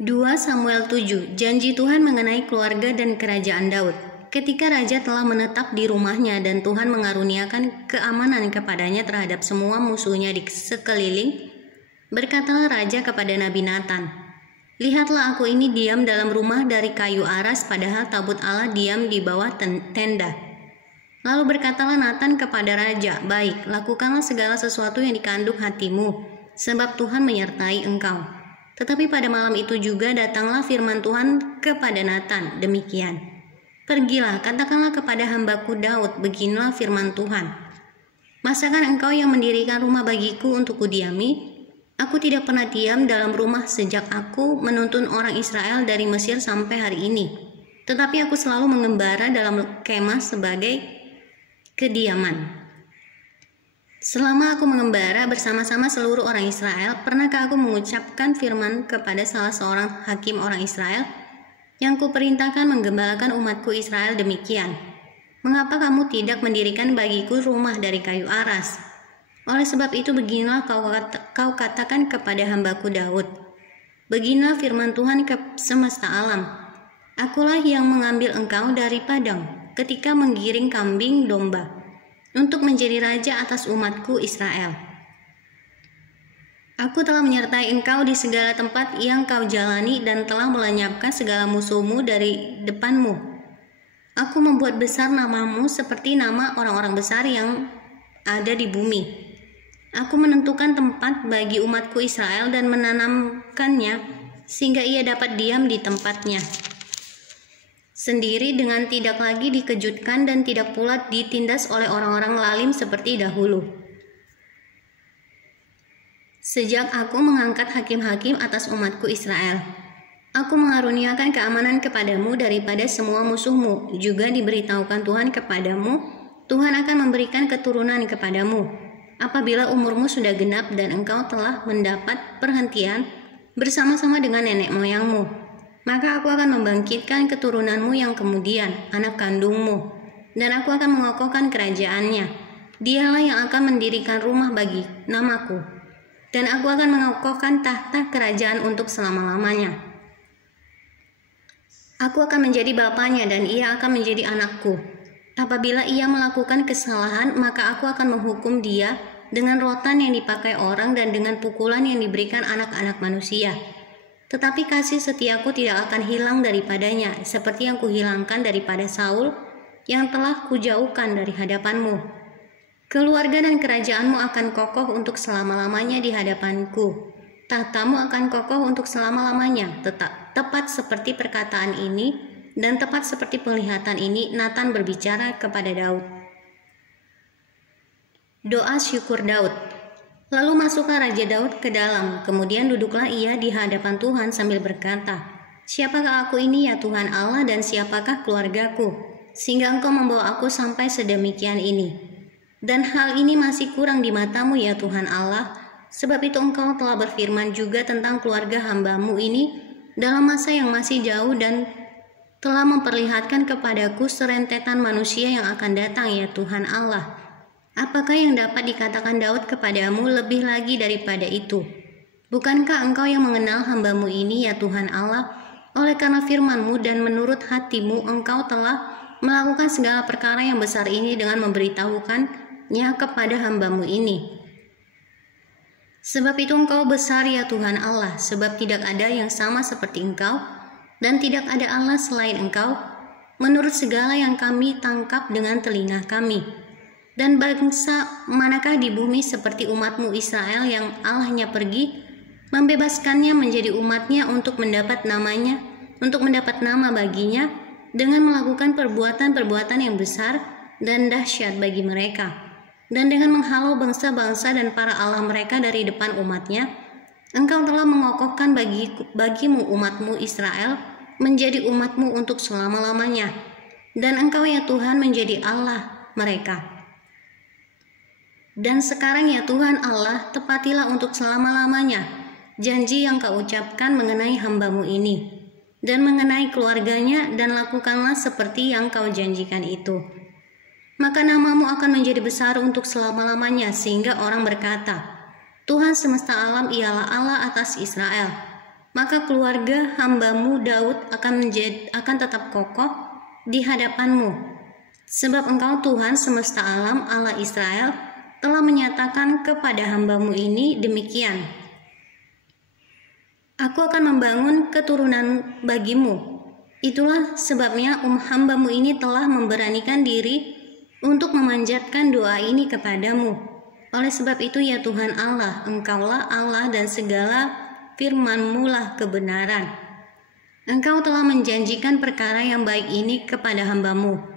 2 Samuel 7. Janji Tuhan mengenai keluarga dan kerajaan Daud. Ketika raja telah menetap di rumahnya dan Tuhan mengaruniakan keamanan kepadanya terhadap semua musuhnya di sekeliling, berkatalah raja kepada Nabi Natan, "Lihatlah, aku ini diam dalam rumah dari kayu aras, padahal tabut Allah diam di bawah tenda." Lalu berkatalah Natan kepada raja, "Baik, lakukanlah segala sesuatu yang dikandung hatimu, sebab Tuhan menyertai engkau." Tetapi pada malam itu juga datanglah firman Tuhan kepada Natan demikian, "Pergilah, katakanlah kepada hambaku Daud, beginilah firman Tuhan. Masakan engkau yang mendirikan rumah bagiku untuk kudiami? Aku tidak pernah diam dalam rumah sejak aku menuntun orang Israel dari Mesir sampai hari ini. Tetapi aku selalu mengembara dalam kemah sebagai kediaman. Selama aku mengembara bersama-sama seluruh orang Israel, pernahkah aku mengucapkan firman kepada salah seorang hakim orang Israel yang kuperintahkan menggembalakan umatku Israel demikian, 'Mengapa kamu tidak mendirikan bagiku rumah dari kayu aras?' Oleh sebab itu beginilah kau katakan kepada hambaku Daud, beginilah firman Tuhan ke semesta alam, Akulah yang mengambil engkau dari padang ketika menggiring kambing domba, untuk menjadi raja atas umatku Israel. Aku telah menyertai engkau di segala tempat yang kau jalani dan telah melenyapkan segala musuhmu dari depanmu. Aku membuat besar namamu seperti nama orang-orang besar yang ada di bumi. Aku menentukan tempat bagi umatku Israel dan menanamkannya sehingga ia dapat diam di tempatnya sendiri dengan tidak lagi dikejutkan dan tidak pula ditindas oleh orang-orang lalim seperti dahulu. Sejak aku mengangkat hakim-hakim atas umatku Israel, aku mengaruniakan keamanan kepadamu daripada semua musuhmu. Juga diberitahukan Tuhan kepadamu, Tuhan akan memberikan keturunan kepadamu apabila umurmu sudah genap dan engkau telah mendapat perhentian bersama-sama dengan nenek moyangmu. Maka aku akan membangkitkan keturunanmu yang kemudian, anak kandungmu, dan aku akan mengokohkan kerajaannya. Dialah yang akan mendirikan rumah bagi namaku, dan aku akan mengokohkan tahta kerajaan untuk selama-lamanya. Aku akan menjadi bapaknya dan ia akan menjadi anakku. Apabila ia melakukan kesalahan, maka aku akan menghukum dia dengan rotan yang dipakai orang dan dengan pukulan yang diberikan anak-anak manusia. Tetapi kasih setiaku tidak akan hilang daripadanya, seperti yang kuhilangkan daripada Saul, yang telah kujauhkan dari hadapanmu. Keluarga dan kerajaanmu akan kokoh untuk selama-lamanya di hadapanku. Tahtamu akan kokoh untuk selama-lamanya. Tepat seperti perkataan ini dan tepat seperti penglihatan ini, Natan berbicara kepada Daud." Doa syukur Daud. Lalu masuklah Raja Daud ke dalam, kemudian duduklah ia di hadapan Tuhan sambil berkata, "Siapakah aku ini ya Tuhan Allah dan siapakah keluargaku, sehingga engkau membawa aku sampai sedemikian ini? Dan hal ini masih kurang di matamu ya Tuhan Allah, sebab itu engkau telah berfirman juga tentang keluarga hambamu ini dalam masa yang masih jauh dan telah memperlihatkan kepadaku serentetan manusia yang akan datang ya Tuhan Allah. Apakah yang dapat dikatakan Daud kepadamu lebih lagi daripada itu? Bukankah engkau yang mengenal hambamu ini ya Tuhan Allah? Oleh karena firman-Mu dan menurut hati-Mu engkau telah melakukan segala perkara yang besar ini dengan memberitahukannya kepada hambamu ini. Sebab itu engkau besar ya Tuhan Allah, sebab tidak ada yang sama seperti engkau dan tidak ada Allah selain engkau, menurut segala yang kami tangkap dengan telinga kami. Dan bangsa manakah di bumi seperti umatmu Israel yang Allahnya pergi, membebaskannya menjadi umatnya untuk mendapat namanya, untuk mendapat nama baginya, dengan melakukan perbuatan-perbuatan yang besar dan dahsyat bagi mereka, dan dengan menghalau bangsa-bangsa dan para Allah mereka dari depan umatnya. Engkau telah mengokohkan bagimu umatmu Israel menjadi umatmu untuk selama-lamanya, dan engkau ya Tuhan menjadi Allah mereka. Dan sekarang ya Tuhan Allah, tepatilah untuk selama-lamanya janji yang kau ucapkan mengenai hambamu ini, dan mengenai keluarganya, dan lakukanlah seperti yang kau janjikan itu. Maka namamu akan menjadi besar untuk selama-lamanya, sehingga orang berkata, Tuhan semesta alam ialah Allah atas Israel. maka keluarga hambamu Daud akan tetap kokoh di hadapanmu. Sebab Engkau Tuhan semesta alam, Allah Israel, telah menyatakan kepada hambamu ini demikian. Aku akan membangun keturunan bagimu. Itulah sebabnya hambamu ini telah memberanikan diri untuk memanjatkan doa ini kepadamu. Oleh sebab itu ya Tuhan Allah, Engkaulah Allah dan segala firman-Mu lah kebenaran. Engkau telah menjanjikan perkara yang baik ini kepada hamba-Mu.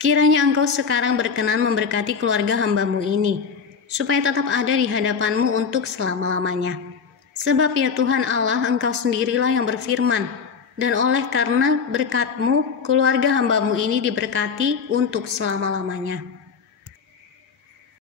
Kiranya Engkau sekarang berkenan memberkati keluarga hamba-Mu ini, supaya tetap ada di hadapan-Mu untuk selama-lamanya. Sebab ya Tuhan Allah, Engkau sendirilah yang berfirman, dan oleh karena berkat-Mu, keluarga hamba-Mu ini diberkati untuk selama-lamanya.